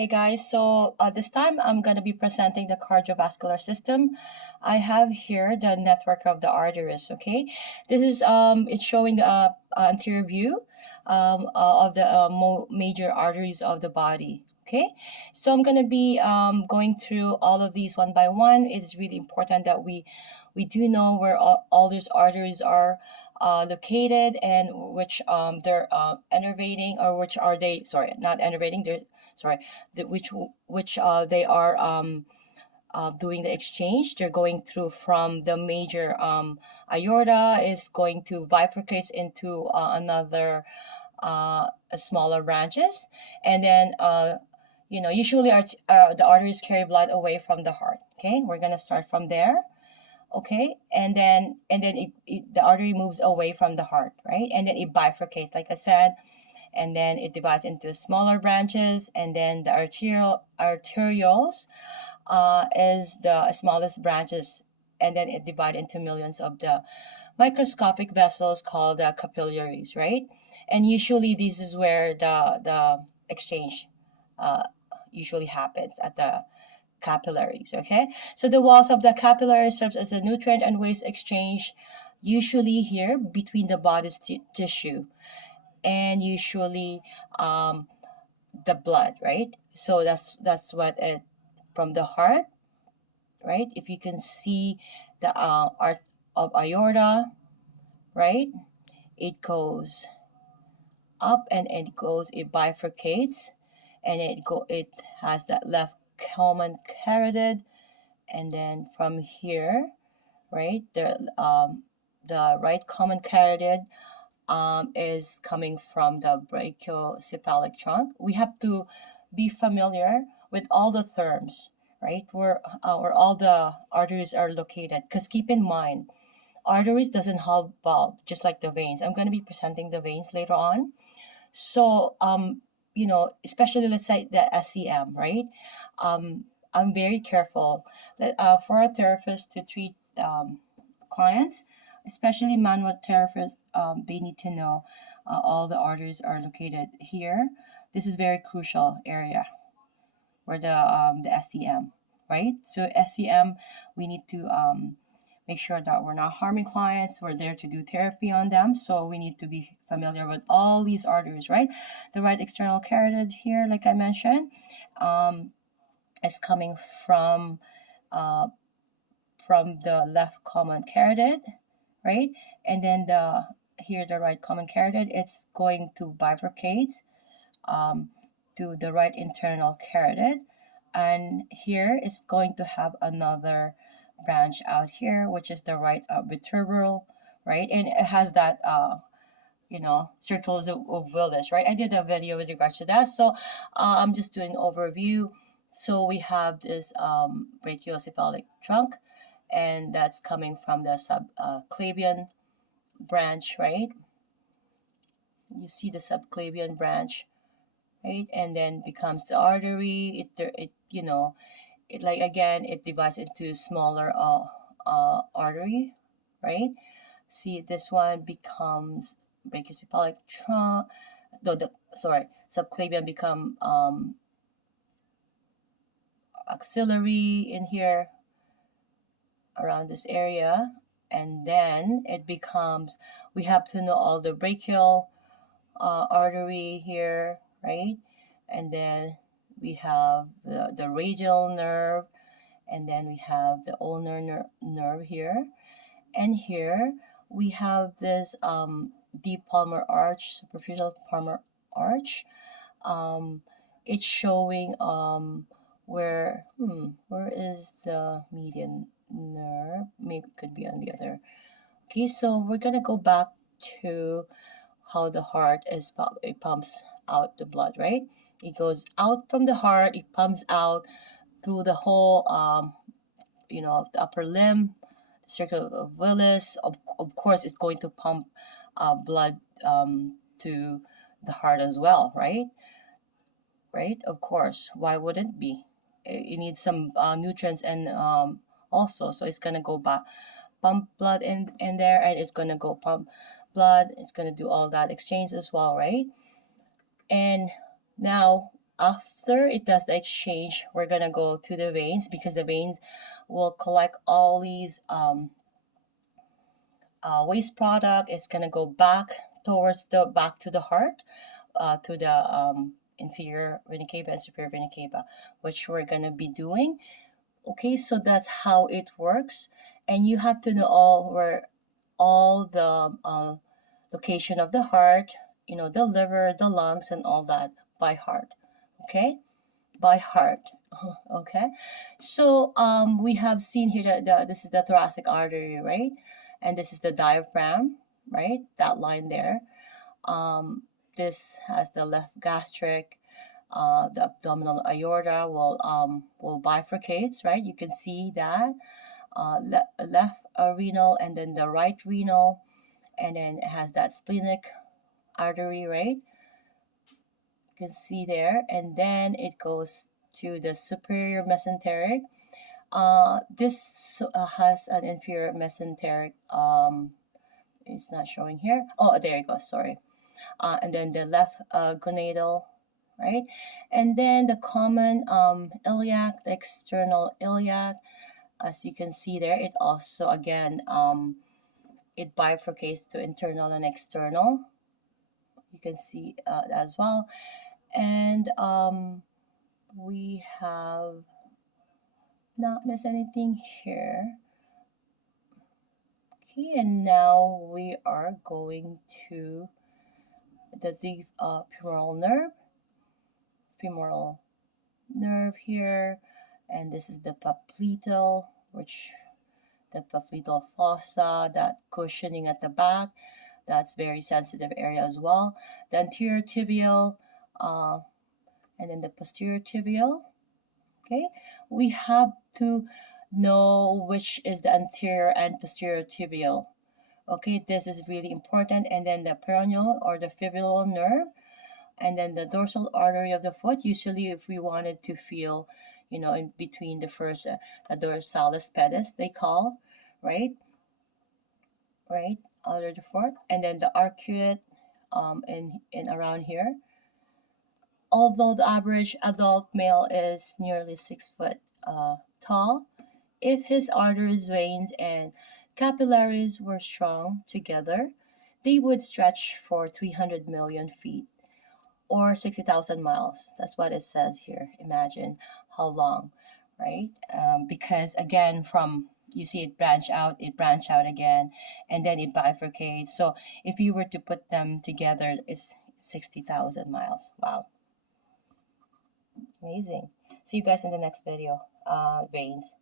Hey guys, so this time I'm going to be presenting the cardiovascular system. I have here the network of the arteries, okay? This is, it's showing the anterior view of the major arteries of the body, okay? So I'm going to be going through all of these one by one. It's really important that we do know where all these arteries are located and which they're innervating, or which are they, sorry, not innervating, they're which they are doing the exchange. They're going through from the major aorta, is going to bifurcate into another smaller branches, and then usually the arteries carry blood away from the heart. Okay, we're gonna start from there. Okay, and then the artery moves away from the heart, right? And then it bifurcates, like I said, and then it divides into smaller branches, and then the arterioles is the smallest branches, and then it divides into millions of the microscopic vessels called the capillaries, right? And usually this is where the exchange usually happens, at the capillaries. Okay, so the walls of the capillary serves as a nutrient and waste exchange, usually here between the body's tissue, and usually the blood, right? So that's what it, from the heart, right? If you can see the art of aorta, right? It goes up and it bifurcates, and it has that left common carotid, and then from here, right, the right common carotid is coming from the brachiocephalic trunk. We have to be familiar with all the terms, right, where all the arteries are located, because keep in mind, arteries doesn't have bulb, just like the veins. I'm going to be presenting the veins later on. So especially, let's say the SCM, right? I'm very careful that for a therapist to treat clients, especially manual therapists, they need to know all the arteries are located here. This is very crucial area where the SCM, right? So SCM, we need to make sure that we're not harming clients. We're there to do therapy on them, so we need to be familiar with all these arteries, right? The right external carotid here, like I mentioned, is coming from the left common carotid, right? And then the right common carotid, it's going to bifurcate to the right internal carotid, and here is going to have another branch out here, which is the right vertebral, right? And it has that circles of Willis, right? I did a video with regards to that, so I'm just doing an overview. So we have this brachiocephalic trunk, and that's coming from the subclavian branch, right? You see the subclavian branch, right? And then becomes the artery. It like, again, it divides into smaller artery, right? See, this one becomes brachiocephalic trunk. Subclavian become axillary in here around this area, and then it becomes, we have to know all the brachial artery here, right? And then we have the radial nerve, and then we have the ulnar nerve here, and here we have this deep palmar arch, superficial palmar arch. It's showing where is the median nerve? Maybe it could be on the other. Okay, so we're gonna go back to how the heart it pumps out the blood, right? It goes out from the heart, it pumps out through the whole the upper limb, the circle of Willis. Of course, it's going to pump blood to the heart as well, right? Right, of course. Why wouldn't it be? It needs some nutrients, and also, so it's gonna go back, pump blood in there, and it's gonna go pump blood. It's gonna do all that exchange as well, right? And now after it does the exchange, we're gonna go to the veins, because the veins will collect all these waste product. It's gonna go back towards the back to the heart, to the inferior vena cava and superior vena cava, which we're gonna be doing. Okay, so that's how it works, and you have to know all the location of the heart, the liver, the lungs, and all that by heart. Okay, by heart. Okay, so we have seen here that this is the thoracic artery, right? And this is the diaphragm, right? That line there. This has the left gastric. The abdominal aorta will bifurcates, right? You can see that left renal and then the right renal, and then it has that splenic artery, right? You can see there, and then it goes to the superior mesenteric. This has an inferior mesenteric. It's not showing here. Oh, there it goes. Sorry. And then the left gonadal, right? And then the common iliac, the external iliac, as you can see there, it also again it bifurcates to internal and external. You can see as well, and we have not missed anything here. Okay, and now we are going to the femoral nerve here, and this is the popliteal, which the popliteal fossa, that cushioning at the back, that's very sensitive area as well. The anterior tibial, and then the posterior tibial. Okay, we have to know which is the anterior and posterior tibial. Okay, this is really important. And then the peroneal or the fibular nerve, and then the dorsal artery of the foot. Usually, if we wanted to feel, in between the first, the dorsalis pedis, they call, right, under the foot, and then the arcuate, in around here. Although the average adult male is nearly 6 foot tall, if his arteries, veins, and capillaries were strung together, they would stretch for 300 million feet or 60,000 miles. That's what it says here. Imagine how long, right? Because again, you see it branch out again, and then it bifurcates. So if you were to put them together, it's 60,000 miles. Wow. Amazing. See you guys in the next video. Veins.